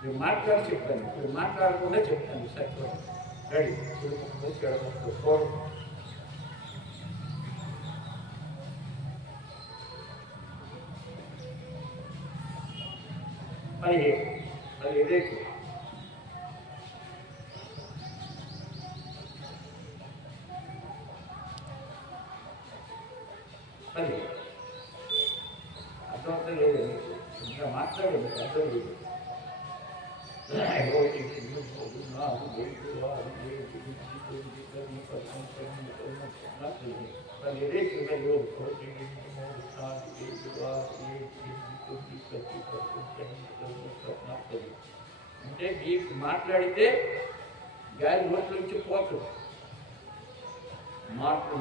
మీరు మాట్లాడి చెప్తాను, మీరు మాట్లాడకుండా చెప్తాను సత్యం. రెడీ ఫోర్ అది ఏదైతే అది అర్థం లేదు, ఇంకా మాట్లాడేది అర్థం లేదు. అంటే మీకు మాట్లాడితే గాలి నోట్ల నుంచి పోతుంది,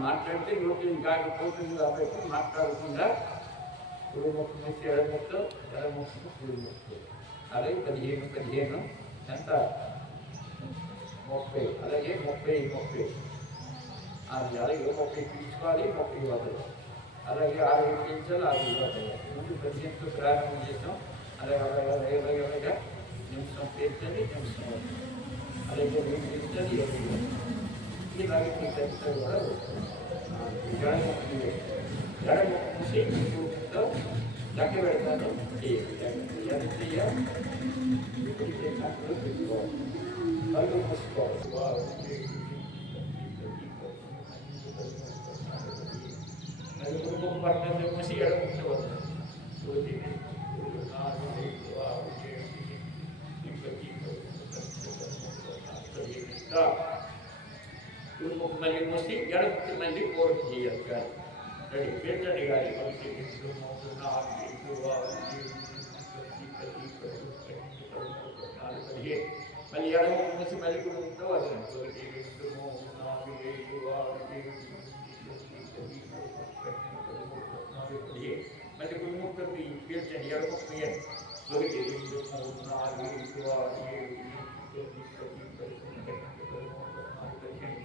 మాట్లాడితే నోట్ల నుంచి గాలి పోతుంది కాబట్టి మాట్లాడకుండా కుడి ముక్కు మూసి ఎడముక్కు, ఎడముక్కు కుడి ముక్కు. అలాగే 15 ఎంత 30, అలాగే 30 అలాగే 30 తీసుకోవాలి, 30 వదలు. అలాగే 6 ఎక్కించాలి, 6 వదలు. ముందు 15తో ప్రారంభం చేసాం. అలాగే నిమిషం పేర్చండి, నిమిషం అలాగే 2 నిమిషాలు 7 ఇలాగే మీ ఖచ్చితంగా కూడా జడముక్కు మూసి ఇంకొకతో లెక్క పెడతాను. ఎలా చెయ్యాలి పెట్టుకోవాలి, కళ్ళు మూసుకోవాలి. అది కుటుంబం పట్టణం మూసి ఎడముక్కు వస్తుంది. కుటుంబం మళ్ళీ మూసి ఎడముక్కు మళ్ళీ పూర్తి చేయాలి. కానీ రెడీ పేర్చండి. కానీ మళ్ళీ ఎడముక్కు మూసి మళ్ళీ కుటుంబంతో వస్తుంది. మళ్ళీ కుటుంబంతో పేర్చండి, ఎడముక్కు వేయండి. 1 2 3 4 5 6 7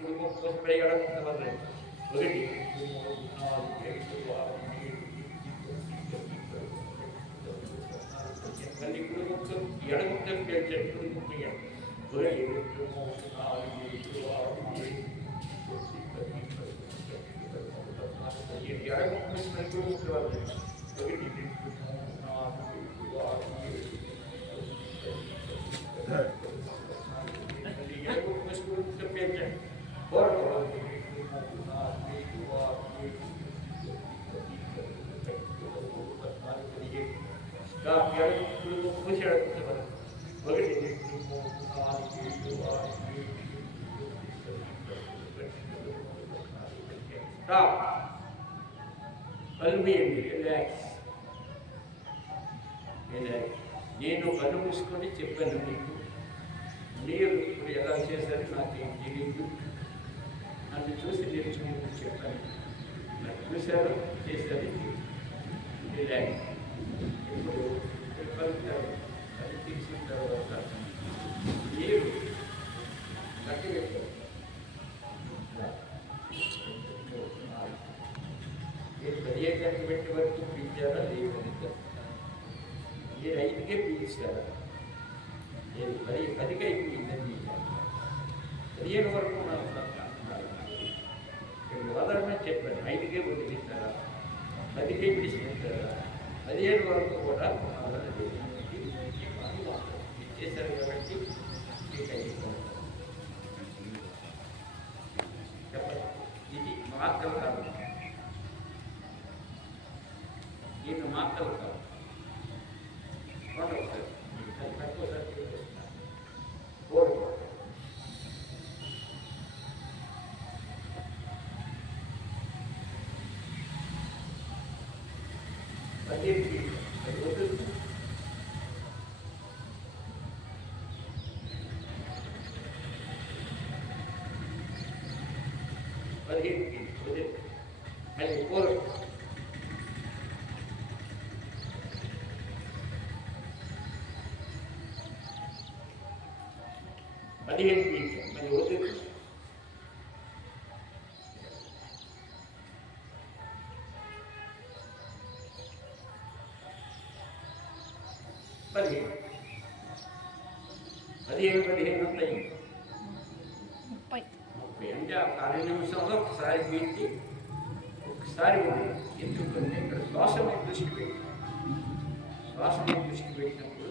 కుటుంబం కోసం ఎడముక్కు వదలండి. 1 2 3 4 5 6 మళ్ళీ కుటుంబంతో ఎడముక్కు పేర్చండి, కుటుంబం వేయండి. 1 2 3 4 5 6 7 ఎడముక్కు మూసి మళ్ళీ కుటుంబంతో వదలండి. 1 2 3 4 ఎడముక్కు మూసి కుటుంబంతో పేర్చండి. 4 ఎడముక్కు మూసి ఎడముక్కు వదలండి. 1 2 3 4 స్టాప్. కళ్ళు మూయండి, రిలాక్స్. నేను కళ్ళు మూసుకొని చెప్పాను మీకు, మీరు ఇప్పుడు ఎలా చేశారు నాకేం తెలియదు. నన్ను చూసి నేర్చుకుని చెప్పాను, నాకు చూశారు, చేశారు. రిలాక్స్. ఇప్పుడు కళ్ళు తీసిన తర్వాత మీరు గట్టి పెట్టారు. మీరు 15 పెట్టి వరకు పీల్చారా లేదని మీరు 5కే పీల్చారా? నేను 10కి అయిపోయిందని 15 వరకు ఇప్పుడు ఉదాహరణ చెప్పాను. 5కే వదిలిస్తారా, 10కే విడిచిపెట్టారా, 15 వరకు కూడా చేశారు కాబట్టి మీకు అయిపోయింది. చెప్పండి, ఇది మార్గం కాదు, దీన్ని మార్గం కాదు. ఒకసారి తక్కువసారి చూపిస్తున్నాను. 15 15 ఉంటాయి. 30 అంటే ఆ 10 నిమిషంలో ఒకసారి పీల్చి ఒకసారి ఎందుకంటే ఇక్కడ శ్వాస మీద దృష్టి పెట్టి శ్వాస మీద దృష్టి పెట్టినప్పుడు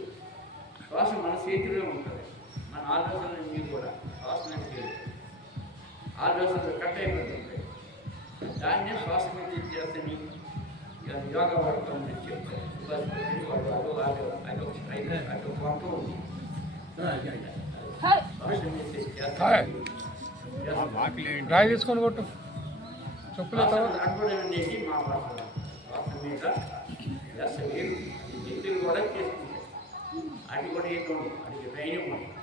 శ్వాస మన చేతిలో ఉంటుంది. మన ఆలోచనలన్నీ కూడా శ్వాస మీద చేతి ఆలోచనలు కట్ అయిపోతుంటాయి. దాన్నే శ్వాస మీద చేస్తని యోగా వర్గం అని చెప్తారు. అటు వర్గం ఉంది. డ్రాయి తీసుకొని కొట్టు చెప్పులు అనుకోవడం అనేది మా శ్వాస మీద వ్యక్తులు కూడా చేసుకుంటాయి. అది కూడా ఏంటో అది ధైర్యం ఉంటుంది.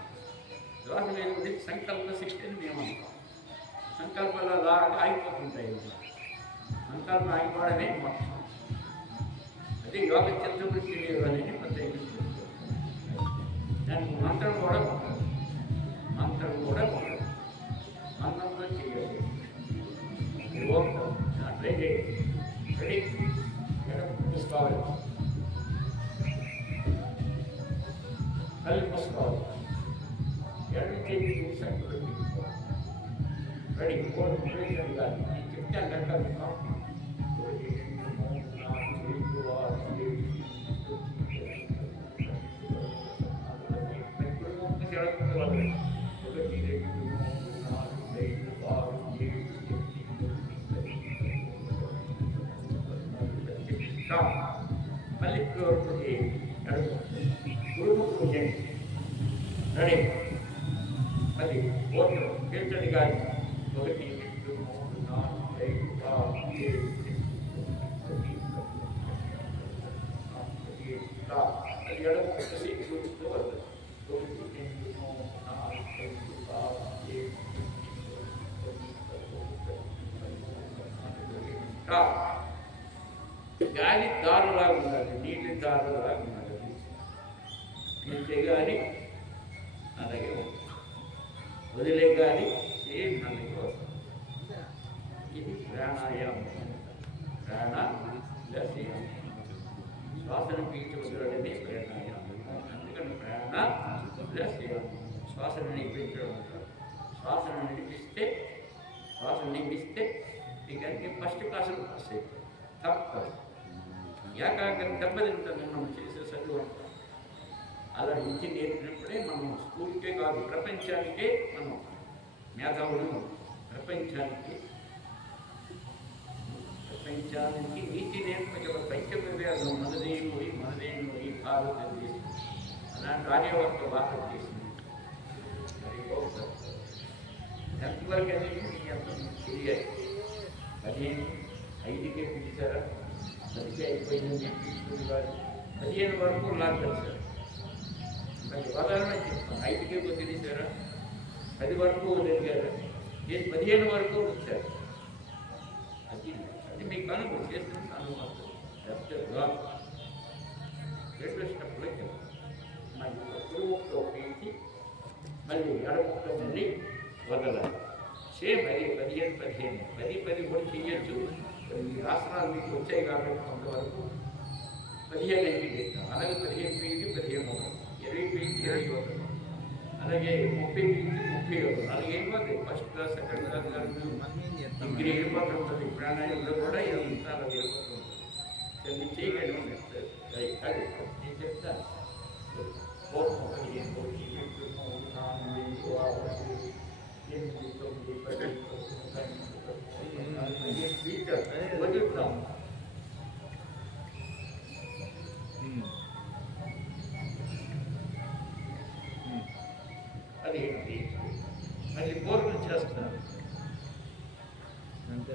శ్వాస మీద ఉంటే సంకల్ప శక్తిని మేము అంటాం. సంకల్పాలు అలాగా ఆగిపోతుంటాయి. సంకల్పం ఆగిపోవడమే మొత్తం. అదే యోగ చతుర్వృత్తి అనేది ప్రత్యేకించుకుంటుంది. దానికి మంత్రం కూడా ఉంటుంది. మంత్రంతో చేయాలి. ట్రై చేయండి. రెడీ మూసుకోవాలి. కళ్ళు మూసుకోవాలి. ఎడమ చేతి సంఖ్య రెడీ కాదు. నేను చెప్తాను కట్టాలి. మళ్ళీ గురుముఖం చేయండి. రెడీ అది ఓట్లు పీల్చండి కాదు. 1 2 3 4 5 6 7 అది ఎడమ వచ్చేసి గుర్తు వస్తుంది. 1 2 3 4 5 6 7 గాలి దారులాగా ఉండాలి. నీటి దారులాగా ఉండాలి. పీల్చే గాలి అలాగే వదిలే గాలి సేమ్ అలాగే వస్తుంది. ఇది ప్రాణాయామం. శ్వాసను పీల్చి వదలడమే ప్రాణాయామం. అందుకని ప్రాణ ప్లస్ శ్వాసను నింపించడం. శ్వాసను నింపిస్తే ఇక ఫస్ట్ క్లాసులు వస్తాయి. తప్పదు. ఏకాగ్రత దెబ్బతింటుంది. మనం చేసే చదువు అంటాం. అలా నుంచి నేర్పినప్పుడే మనం స్కూల్కే కాదు ప్రపంచానికే మనం మేధావులు. ప్రపంచానికి నీతి నేర్పగల పంచమవేదం మనదేమోయి భారతదేశం అలాంటి ఆర్యవర్త భారతదేశం. ఎంతవరకు అనేది తెలియాలి. 15కే పిలిచారా, 10కే అయిపోయిందని తీసుకుని కాదు. 15 వరకు లాక్డారు సార్. మరి ఉదాహరణ చెప్తాను. 5కే వదిలేశారా, 10 వరకు వదిలేగారు, 15 వరకు వచ్చారు. అది మీకు అనుభవం చేస్తున్న అనుభవం. రెండు స్టెప్లో చెప్తాను. మళ్ళీ కురుముక్తో పీల్చి మళ్ళీ ఎడముక్తో మళ్ళీ వదలాలి. సేమ్ అది 15 10 కూడా చెయ్యొచ్చు. ఈ ఆసనాలు మీకు వచ్చాయి కాబట్టి కొంతవరకు 15 అయిపోయింది. అలాగే 15 పీకి 15 అవుతుంది. 20 పీకి 20 అవుతుంది. అలాగే 30 పీకి 30 అవుతుంది. అలాగే అయిపోతుంది. First class, second class, degree వెళ్ళిపోతుంటుంది. ప్రాణాయామంలో కూడా ఇదంతా అలా వెళ్ళిపోతుంది. కొన్ని చేయగలిగి అది నేను చెప్తాను. వదులుతాం. అది ఏంటి మళ్ళీ బోర్లు చేస్తాను. అంతే.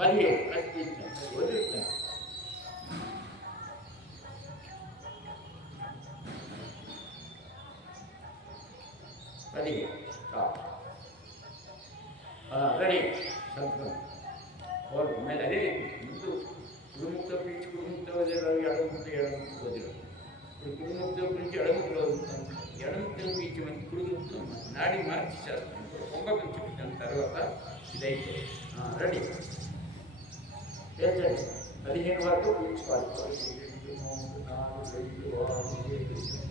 మళ్ళీ వదులుతాను. అది రెడీ మళ్ళీ అదే ముందు కుడుముక్తో పిలిచి కుడుముక్తో వదిలేరు, ఎడముక్తో వదిలేరు. ఇప్పుడు కుడుముక్తో పిలిచి ఎడముక్తో వదులుతాను. ఎడముక్తో పిలిచి మంచి కుడుముక్తో నాడి మార్చి చేస్తాను. పొంగ పిలిచి పెట్టిన తర్వాత ఇదైతే రెడీ పేర్చండి 15 వరకు పీల్చుకోవాలి 2 3 4 5 6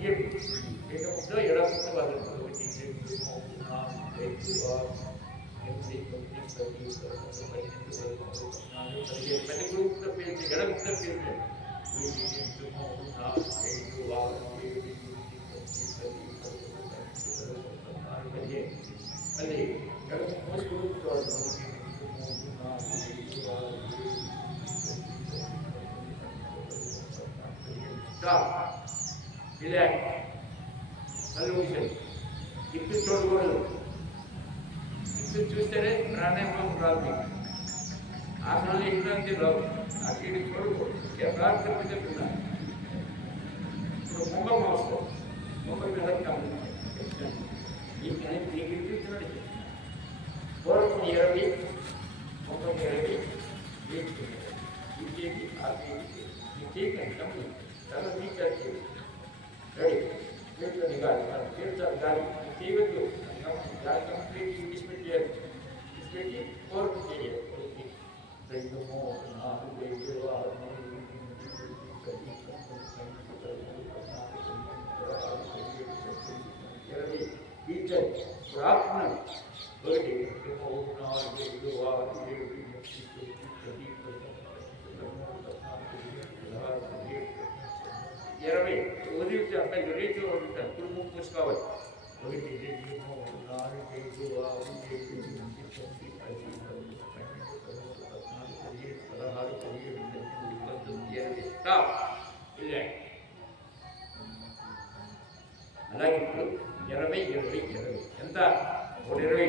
7 ఏకముద్ర ఎడముద్ర వదలండి 1 2 3 4 5 6 7 8 9 10 పేర్చి ఎడముద్ర పేర్చండి 1 2 3 4 5 6 7 మళ్ళీ ఇప్పుడు చూడకూడదు ఇప్పుడు చూస్తేనే ప్రాణాయామం రాదు ఆసనాలు ఇట్లాంటి రావు అటు ఇటు చూడకూడదు ప్రార్థన మీద పిల్లలు ఇప్పుడు కుంభం అవసరం కుంభం మీద ఈ చూస్తున్నాడు పూర్వం 20 కుంభం 20 ఈ కేజీ ఆ కేజీ ఈ కేకండి కంప్లీట్ తర్వాత తీర్చాలి రెడీ తీర్చాలి గాలి తీర్చాలి గాలి తీయవద్దు గాలి కంప్లీట్ డిస్పెట్ చేయాలి డిస్పెట్టి పూర్వం చేయాలి 2 3 4 5 6 తీర్చాలి ప్రార్థన 1 2 3 4 5 6 7 20 ఉదయం అబ్బాయి రేటు ఉంటారు ఇప్పుడు ముక్కు మూసుకోవాలి 1 2 3 4 5 6 7 అలాగే ఇప్పుడు 20 20 20 ఎంత 20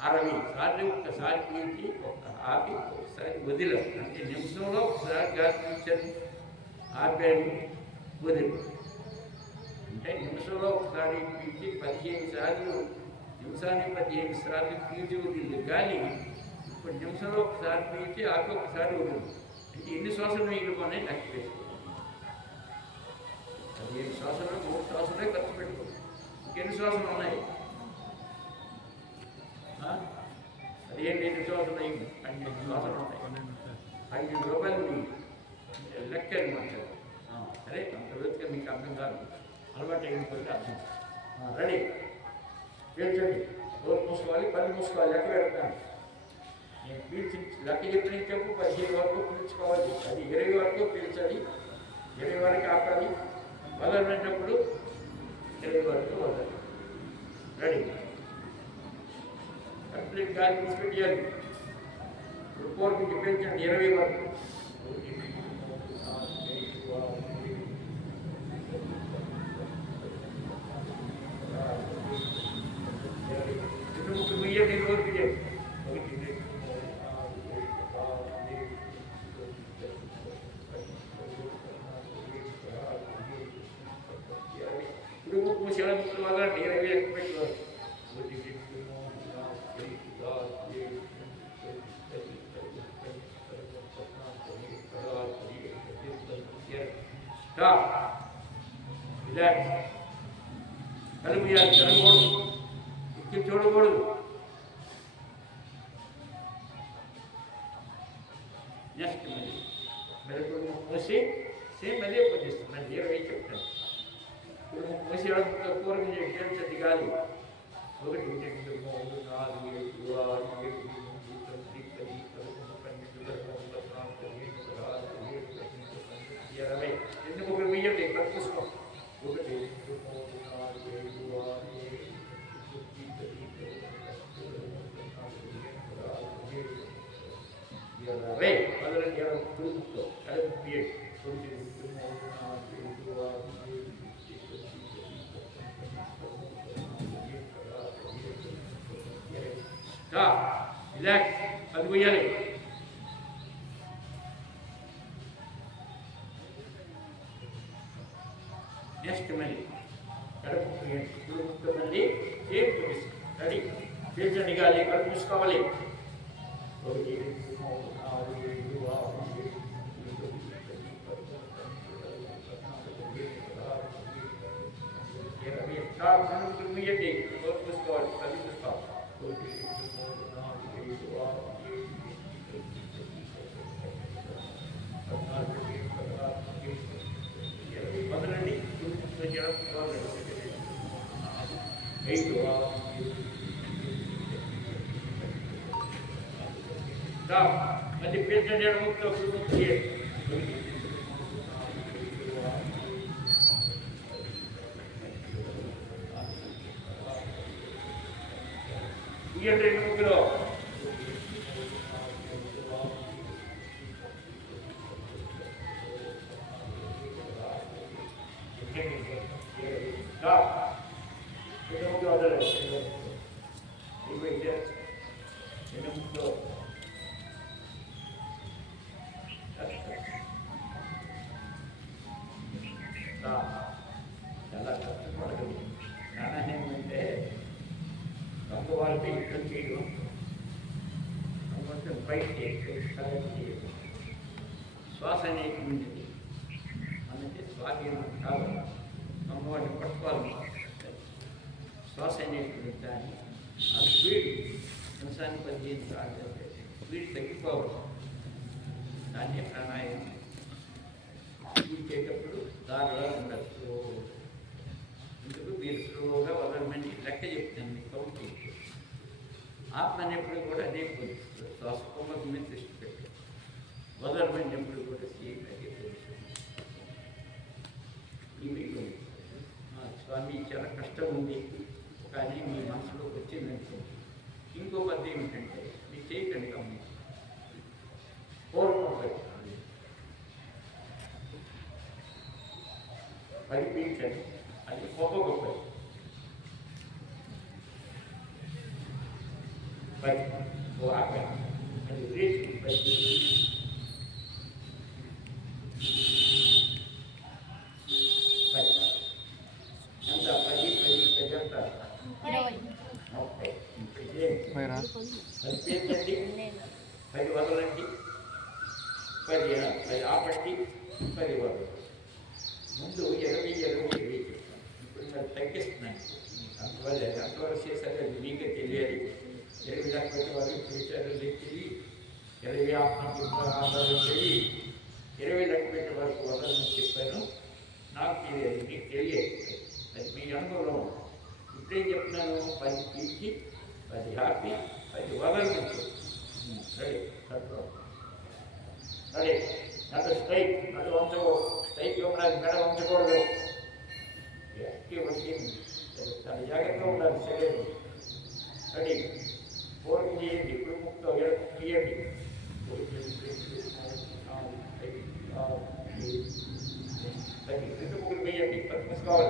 60 సార్లు ఒక్కసారి పీల్చి ఆపి ఒకసారి వదిలేదు అంటే నిమిషంలో ఒకసారి గాలి పీల్చండి ఆపాను వదిలి అంటే నిమిషంలో ఒకసారి పీల్చి 15 సార్లు నిమిషానికి 15 సార్లు పీల్చి వదిలి గాలి ఇప్పుడు నిమిషంలో ఒకసారి పీల్చి ఆపి ఒకసారి వదిలి అంటే ఎన్ని శ్వాసలు మిగిలిపోయి లెక్క వేసుకో 15 శ్వాసలు 3 శ్వాసలే ఖర్చు పెట్టుకో ఇంకెన్ని శ్వాసలు ఉన్నాయి 15 శ్వాసలు ఉన్నాయి 12 శ్వాసలు ఉంటాయి 12 రూపాయలు లెక్క అనమాట సరే అంత విధంగా మీకు అర్థం కాదు అలవాటు అయిపోతే అర్థం రెడీ పీల్చండి రోజు మూసుకోవాలి 10 మూసుకోవాలి లెక్క పెడతాను నేను పీల్చి లెక్క చెప్పిన చెప్పు 15 వరకు పీల్చుకోవాలి అది 20 వరకు పీల్చాలి 20 వరకు ఆపాలి వదలనేటప్పుడు 20 వరకు వదలాలి రెడీ కంప్లీట్ గాలి తీసిపెట్టాలి రిపోర్ట్ మీకు పెంచండి 20 వరకు మీడియం రోజు చేయండి ఇప్పుడు మూసేలా ముక్కలు వదలండి 20 ఎక్కువ పెట్టుకోవాలి Stop. Relax. కళ్ళు మూయాలి తిరగకూడదు ఇచ్చి చూడకూడదు నెక్స్ట్ మళ్ళీ మూసి సేమ్ అదే పనిచేస్తుంది మళ్ళీ 20 చెప్తాను ఇప్పుడు మూసి పూర్వం చేసి గాలి 1 2 3 4 5 6 7 20 ఎందుకు ఒక వెయ్యండి చూసుకో 1 2 3 4 5 6 20 వదలండి కుడుకుతో కలిపి పియండి 1 2 3 4 5 6 రిలాక్స్ అది పోయాలి నెక్స్ట్ మళ్ళీ కడుపు ఇప్పుడు మళ్ళీ సేమ్ రెడీ పీల్చండి గాలి కడుపు మూసుకోవాలి 1 2 3 4 5 6 7 8 మీయండి చూసుకోవాలి అది చూసుకోవాలి మొదలండి మళ్ళీ పేషెంట్ ఎడముతో ఇయ్యండి ముగ్గురు చాలా కష్టపడదు నాన్న ఏమంటే రంగువారికి యుద్ధం చేయడం కొంచెం ఫైట్ చేయడం శ్వాస అనేటువంటిది మనకి స్వాధీనం కాదు రంగువారిని పట్టుకోవాలి శ్వాస అనేటువంటి దాన్ని ఆ స్పీడ్ నిమిషాన్ని 15 సార్లు స్పీడ్ తగ్గిపోవాలి దాన్ని ప్రాణాయామం ఇచ్చేటప్పుడు దారిలో ఉండదు ఎందుకు మీరు స్లోగా వదలమని లెక్క చెప్తాను మీకు కౌంట్ ఆత్మ అనేప్పుడు కూడా అదే పొందుతుంది శ్వాస కొమ్మకు మీద దృష్టి పెట్టి వదలమనేప్పుడు కూడా అదే ఇవి స్వామి చాలా కష్టం ఉంది కానీ మీ మనసులోకి వచ్చిందంటే ఇంకో పద్ధతి ఏమిటంటే మీ చేయకండి కమ్మి అది పీల్చండి అది గొప్ప పది ఓ ఆకలి అది రేచి పది ఎంత 10 అంటారు 30 అది పీల్చండి 10 వదలండి 10 ఆపండి 10 వదలండి ముందు 20 చెప్తాను ఇప్పుడు నేను తగ్గిస్తున్నాను అంతవరకు చేశారు అది మీకే తెలియాలి 20 లక్ష పెట్టి వాళ్ళు చేశారు తెలిసి 20 ఆధారం చేయి 20 లక్ష పెట్టి వరకు వదలని చెప్పాను నాకు తెలియదు మీకు తెలియదు అది మీ అనుభవం ఇప్పుడేం చెప్తున్నాను 10 పీకి 10 హ్యాపీ 10 వదలని రెడీ రెడీ నటు స్ట్రైక్ నటు వంచకో స్ట్రైక్ ఉండాలి మెడ వంచకూడదు యాక్టివ్ వచ్చింది చాలా జాగ్రత్తగా ఉండాలి శరీరం రెడీ ఫోర్కి చేయండి ఇప్పుడు ముక్తో తీయండి రెండు ముగ్గురు వేయండి పర్పస్ కావాలి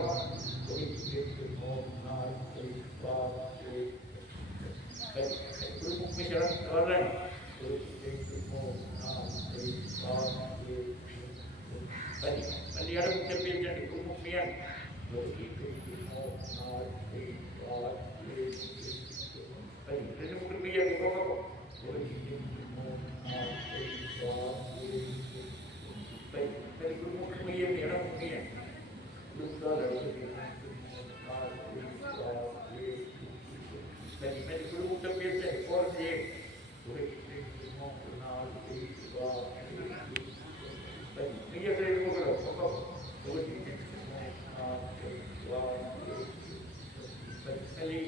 ఇప్పుడు ముక్కు వెళ్ళండి మళ్ళీ ఎడము తెప్పించండి ఇప్పుడు ముఖ్యండి రెండు ముగ్గురు బియ్యండి ఇప్పుడు ముగ్గురు బియ్యండి ఎడము బియ్యండి ఇప్పుడు ముగ్గురు తెప్పించండి 4 చేయండి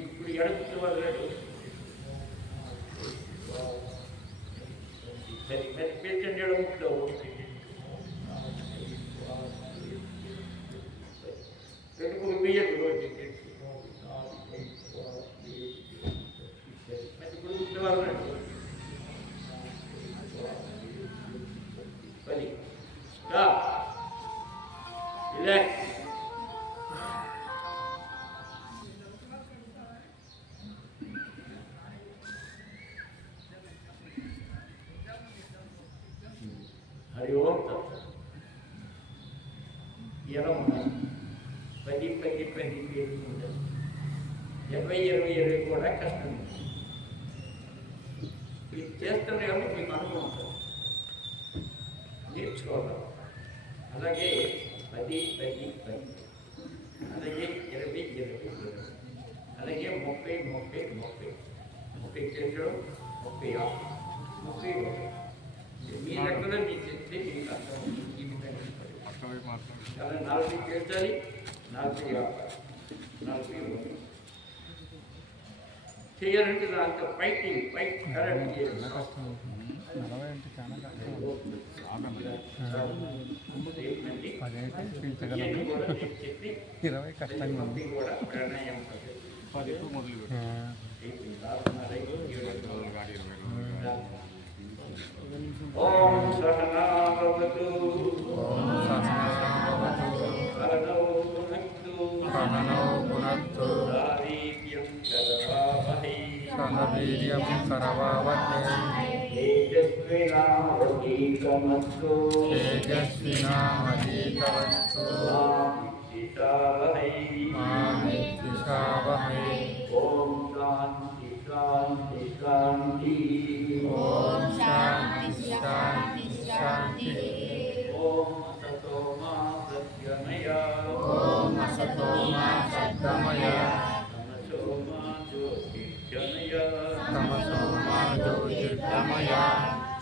ఇప్పుడు ఎడకు వదలడు పేర్చండి ఎడములో రెండు బియ్యదు ఇప్పుడు వదలండి Stop. Relax. Hari Om Tat. Yaram. Pagi muda. 20 కూడా కష్టం. ఇది చేస్తున్న ఎవరు మీకు అనుభవం నేర్చుకోవాలి అలాగే 10 అలాగే 20 30 చేర్చడం 30 మీ లెక్కలో మీ చెప్తే మీకు అర్థం చాలా 40 చేర్చాలి 40 చేయాలంటే దాంతో ఫైటింగ్ కరెక్ట్ చేయాలి 20 కష్టంగా ఉంది కూడా ప్రాణాయామం 10 మొదలు ఓం సహనా భవతు సహనౌ భునక్తు సహవీర్యం కరవావహై తేజస్వినావధీతమస్తు మా విద్విషావహై ఓం శాంతి శాంతి శాంతి ఓం శాంతి శాంతి శాంతి ఓం అసతో మా సత్యమయ ఓం అసతో మా సత్యమయ తమసో మా జ్యోతిర్గమయ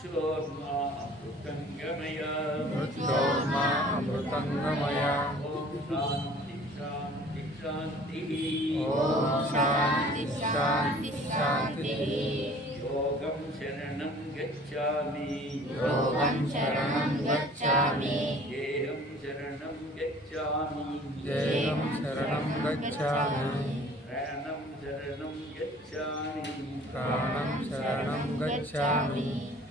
చోర్మా అమృతంగమయ మృత్యోర్మా అమృతంగమయ ఓం శాంతి శాంతి శాంతి ఓం శాంతి శాంతి శాంతి యోగం శరణం గచ్ఛామి యోగం శరణం గచ్ఛామి దేహం శరణం గచ్ఛామి దేహం శరణం గచ్ఛామి ప్రాణం శరణం గచ్ఛామి ప్రాణం శరణం గచ్ఛామి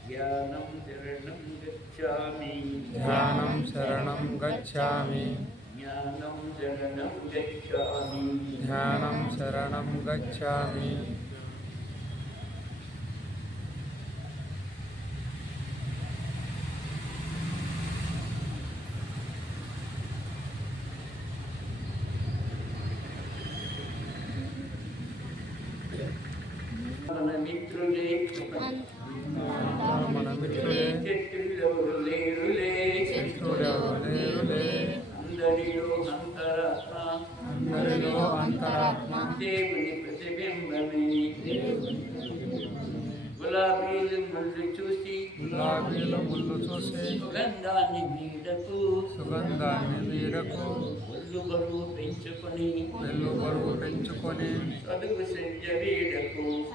ధ్యానం శరణం గచ్ఛామి ధ్యానం శరణం గచ్ఛామి జ్ఞానం శరణం గచ్ఛామి జ్ఞానం శరణం గచ్ఛామి మన మిత్రులే శత్రులెవరు లేరులే అందరిలో అంతరాత్మ దేవుని ప్రతిబింబమే గులాబీలు ముళ్ళు చూసి సుగంధాన్ని వీడకు ఒళ్ళు బరువు పెంచుకొని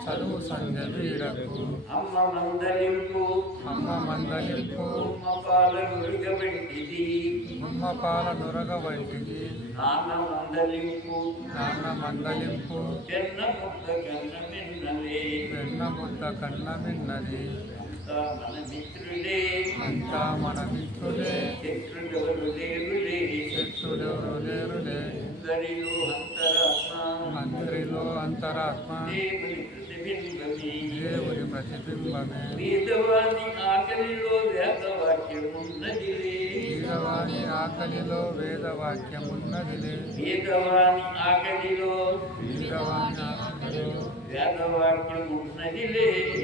చదువు సంధ్య వీడకు అమ్మ మందలింపు అమ్మ పాల నురగ వంటిది నాన్న మందలింపు వెన్న ముద్ద కన్న మిన్నది అంతా మన మిత్రులే శత్రులెవరు లేరులే అందరిలో అంతరాత్మ దేవుని ప్రతిబింబమే బీదవాని ఆకలిలో వేదవాక్యమున్నదిలే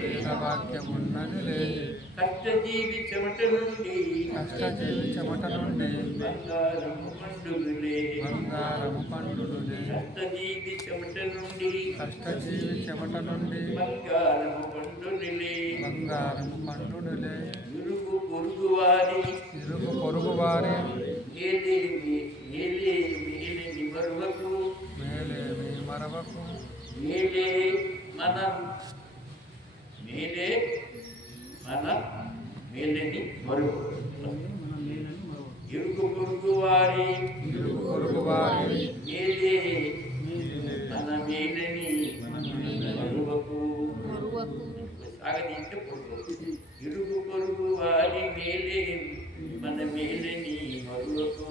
వేదవాక్యమున్నదిలే కష్టజీవి చెమట నుండి బంగారము పండులులే కష్టజీవి చెమట నుండి బంగారము పండులులే ఇరుగు పొరుగువారి మేలేమి మరువకు మేలేని మరువు ఇరుగు పొరుగువారి మేలే మన మేలని మరువకు సాగదీస్తే పొరుగు ఇరుగు పొరుగు వారి మేలే మన మేలని మరువకు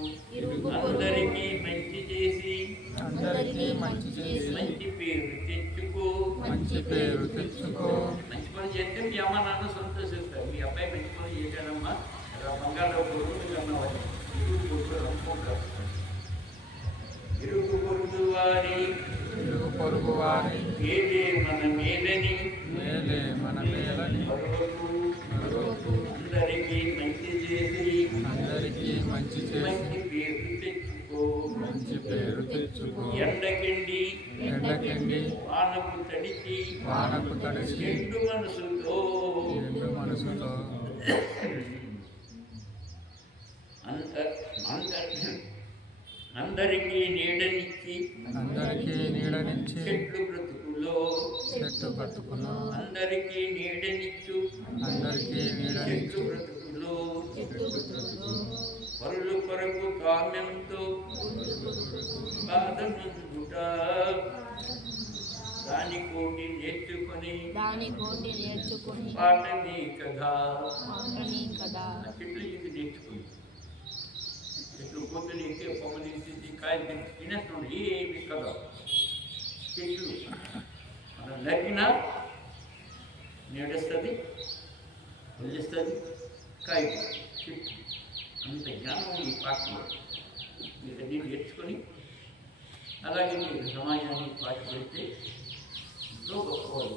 అందరికీ మంచి చేసి మంచి పేరు తెచ్చుకో మంచి పని చేస్తే మీ అమ్మ నాన్న సంతోషిస్తారు మీ అబ్బాయి మంచి పని చేశాడమ్మా బంగాళలో ఇరుగు పొరుగు వారి మేలే మన మేలని అందరికీ మంచి చేసి మంచి పేరు తెచ్చుకో ఎండకెండి కిండి వానకు తడిచి నిండు మనసుతో అందరికీ నీడనిచ్చి చెట్లు బ్రతుకులో అందరికీ నీడనిచ్చు చెట్లు బ్రతుకులో పరులు కొరకు కామ్యంతో బాధనుందుట దాని కోటి నేర్చుకొని పాటని కదా చెట్లు ఇది నేర్చుకుని చెట్లు కోతులు ఎక్కే పొమ్మని కాయలు తినేస్తున్నాడు ఏమి కదా చెట్లు మనం నరికినా నీడస్తుంది వదిలిస్తుంది కాయ చెట్టు అంత జ్ఞానం ఈ పాటలో మీరు అన్నీ నేర్చుకొని అలాగే మీరు సమాజాన్ని పాటుపడితే ఎంతో గొప్పవాళ్ళు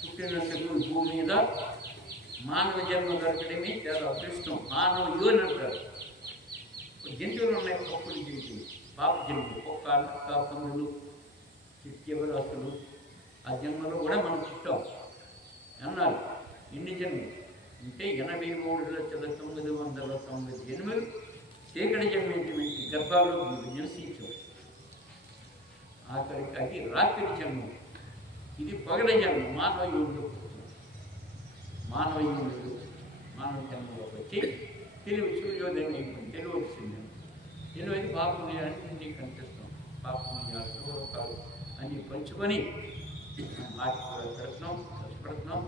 పుట్టినందుకు భూమి మీద మానవ జన్మ దొరకడమే చాలా అదృష్టం. మానవ యోని అంటారు. జంతువులు ఉన్నాయి, పప్పులు జంతువులు, పాప జంతువులు, కుక్క నక్క పందులు చిత్యవరాసులు. ఆ జన్మలో కూడా మనం పుట్టాం అన్నారు. ఎన్ని జన్మలు అంటే 83,990 జన్మలు చీకటి జన్మేటువంటి గర్భాల్లో నివసించాం. ఆఖరికి అది రాత్రి జన్మం, ఇది పగల జన్మ. మానవ జన్మలోకి వచ్చి తెలివి సూర్యోదయం అయిపోయింది. తెలివి వచ్చింది. తెలివి పాపపుణ్యాన్ని కనిపిస్తాం. పాపపుణ్యాలు పూర్వకాలు అన్నీ పంచుకొని మాటి కూడా పెడుతున్నాం, కష్టపడుతున్నాం,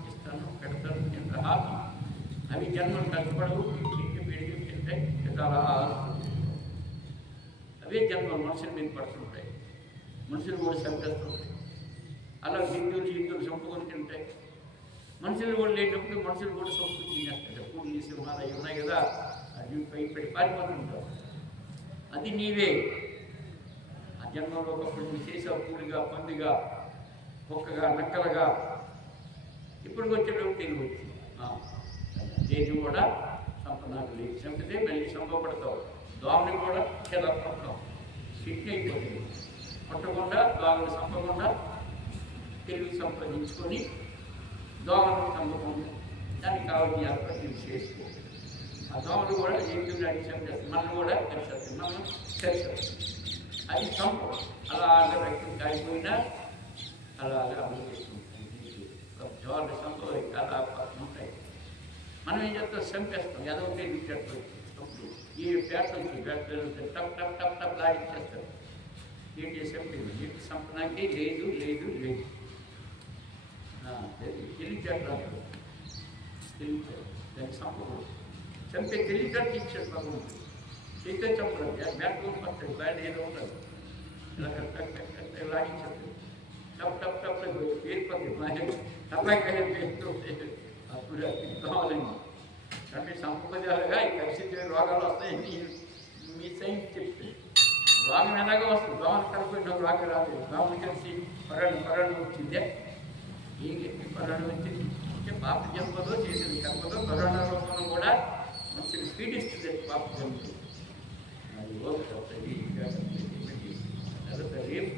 ఇస్తాను పెడతాను ఎంత ఆత్మ. అవి జన్మలు కష్టపడవు, ఇంటి పెరిగి తింటాయి, చాలా అవే జన్మలు మనుషుల మీద పడుతుంటాయి. మనుషులు కూడా చంపేస్తుంటాయి. అలా జింతువులు చంపుకొని తింటాయి. మనుషులు కూడా లేనప్పుడు మనుషులు కూడా చంపుకొని తినేస్తాయి. పూలు సింహాలు అవి ఉన్నాయి కదా, అవి పైపెట్టి పారిపోతుంటారు. అది నీవే. ఆ జన్మలో ఒకప్పుడు నువ్వు చేసావు పూడిగా, పందిగా, కుక్కగా, నక్కలుగా. ఇప్పుడు వచ్చేటప్పుడు తెలివి వచ్చింది. దేన్ని కూడా చంపనాలు లేదు. చంపితే మళ్ళీ చంపబడతావు. దోమని కూడా చాలా పడతావు. సిట్టి అయిపోతుంది. పట్టకుండా దోమని చంపకుండా తెలివి సంపాదించుకొని దోమలను చంపకుండా దానికి కావాల్సిన ఏర్పాట్లు చేసుకో. ఆ దోమలు కూడా ఏంటి అడిగి చంపేస్తాయి. మనం కూడా కలిసేస్తాయి. మనం కలిసేస్తాం. అది చంపు. అలాగా రక్తం కాలిపోయినా అలాగా అనుభవిస్తుంటాయి. జవాళ్ళు చంపలు చాలా ఉంటాయి. మనం ఏం చేస్తాం? చంపేస్తాం. ఏదో తెలివి చేస్తాం. ఈ పేటలు టప్ టప్ టప్ టప్ లాగించేస్తారు. ఏంటి చంపేది? ఏంటి చంపడానికి లేదు. తెలివితేటలు దాన్ని చంపకూడదు. చంపే తెలివితేట ఇచ్చాడు భగవంతుడు. చేస్తే చంపడం బ్యాట్రూమ్ పడతాడు. బ్యాడ్ ఏదో ఉండదు. ఇలా లాగించేస్తాడు. టప్ టప్ టప్ పేరుపోతుంది. టపాకాయ పేరుతో అప్పుడు అది కావాలండి. అంటే సంపదాలుగా ఈ పరిస్థితి రోగాలు వస్తాయని మీ సైన్స్ చెప్తే రోగం ఎలాగో వస్తుంది. దోమలు కలిపిన రోగం రాలేదు. దోమలు కలిసి పరాణం వచ్చిందే. ఏం చెప్పి పరాణం వచ్చింది అంటే పాప జన్మలో చేసింది కర్మలో కరోనా రూపంలో కూడా మంచి పీడిస్తుంది. పాప జన్మలో అది ఓపుతుంది. తర్వాత రేపు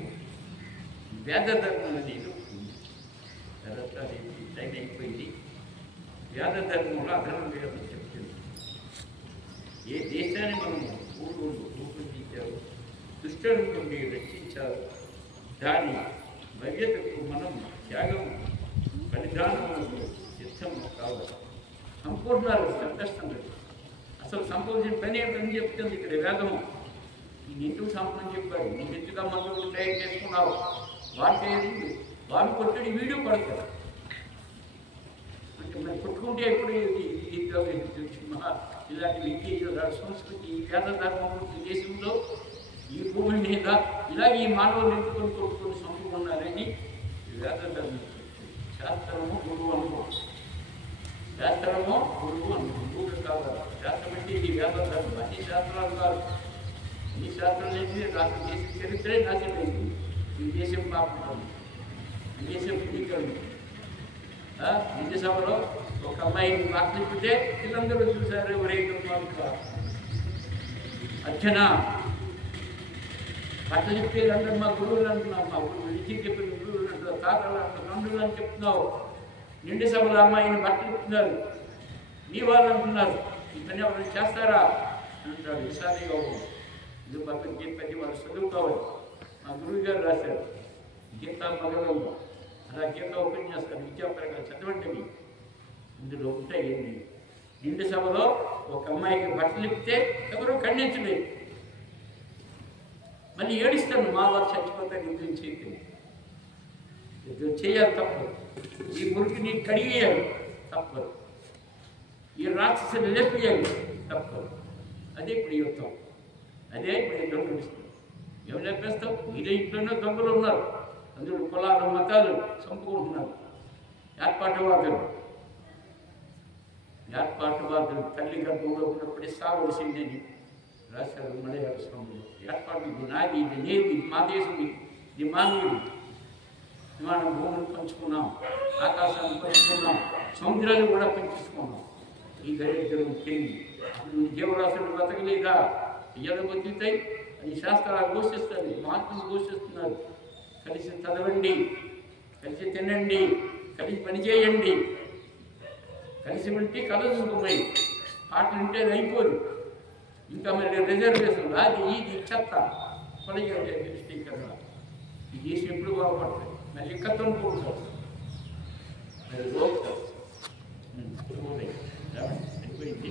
వేదధర్మం అనేది తర్వాత టైం అయిపోయింది. వేదధర్మంలో అధర్మం వేదం చెప్తుంది. ఏ దేశాన్ని మనం రూపొందించారు, దుష్టుల నుండి రక్షించారు. దాని భవ్యతకు మనం త్యాగం బలిదానములకు సిద్ధం కావాలి. సంపూర్ణాలు సంతష్టం. అసలు సంపూర్ణ పని ఏమిటని చెప్తుంది ఇక్కడ వేదం. ఎందుకు సంపూర్ణం చెప్పాడు? నువ్వు ఎందుగా మందులు తయారు చేసుకున్నావు. వాడు కొట్టడి వీడియో పడతాడు. అంటే మనం కొట్టుకుంటే ఎప్పుడు ఇలాంటి విద్య సంస్కృతి ఈ వేద ధర్మం దేశంలో ఈ భూమి మీద ఇలాగే ఈ మానవులు ఎత్తుకొని కొట్టుకొని సంపుకున్నారని వేద ధర్మం. శాస్త్రము గురువు అనుభవం. గురువు కావాలి. శాస్త్రం అంటే ఇది వేద ధర్మం. అన్ని శాస్త్రాలు కాదు. అన్ని శాస్త్రాలు ఏంటి? రాష్ట్ర దేశ చరిత్రే నాశనమైంది. ఈ దేశం పాపం, ఈ దేశం పుణ్యకరణ. నిజ సభలో ఒక అమ్మాయిని మాట్లాడితే వీళ్ళందరూ చూశారు. ఎవరైతే అర్చన బట్టలు చెప్పేది అంటారు మా గురువులు అంటున్నావు, మా విద్య చెప్పిన గురువులు అంటారు, తాతలు అంటారు, తండ్రులు అని చెప్తున్నావు. నిండు సభలో అమ్మాయిని బట్టలు ఇస్తున్నారు, మీ వాళ్ళు అంటున్నారు, ఈ పని ఎవరు చేస్తారా అంటాడు. విషాదిగా ఇది భగవద్గీత వాళ్ళు చదువుకోవాలి. మా గురువు గారు రాశారు గీతా మగలంలో, అలా గీత ఉపన్యాసాలు విద్యాపరంగా చదవండి. ఇందులో ఉంటాయి. నిండు సభలో ఒక అమ్మాయికి బట్టలు ఇప్పితే ఎవరు ఖండించలేదు. మళ్ళీ ఏడుస్తాను, మా వారు చచ్చిపోతాను, యుద్ధం చేయలేదు. యుద్ధం చేయాలి తప్పదు. ఈ మురికిని కడిగేయాలి తప్పదు. ఈ రాక్షసుని లేపేయాలి తప్పదు. అదే ఇప్పుడు యుద్ధం, అదే ఇప్పుడు యుద్ధం నడుస్తుంది. ఏం లేపేస్తాం? ఇదే ఇంట్లోనే దొంగలు ఉన్నారు, అందులో కులాలు మతాలు చంపుకుంటున్నారు. ఏర్పాటువాదులు తల్లి గర్భంలో ఉన్నప్పుడే సావలసిందని రాశారు మలయాళ స్వాములు. ఏర్పాటు ఇది నాది, ఇది నేది, మా దేశం, ఇది మానవుడు. మనం భూములు పంచుకున్నాం, ఆకాశాన్ని పంచుకున్నాం, సముద్రాలు కూడా పంచుకున్నాం. ఈ దరిద్రం తెలియదు. అప్పుడు జీవరాశులు బతకలేదా? ఎలా బతుకుతాయి? అది శాస్త్రాలు ఘోషిస్తుంది, మహాత్ములు ఘోషిస్తున్నారు. కలిసి చదవండి, కలిసి తినండి, కలిసి పనిచేయండి. కలిసి ఉంటే కలుసుకుపోయి పాటలు ఉంటే అది అయిపోదు. ఇంకా మరి రిజర్వేషన్ అది ఇది చెత్త స్పీకర్గా ఈ దేశం ఎప్పుడు బాగుపడతాయి. మళ్ళీ కథ అనుకుంటారు, మరి అయిపోయింది.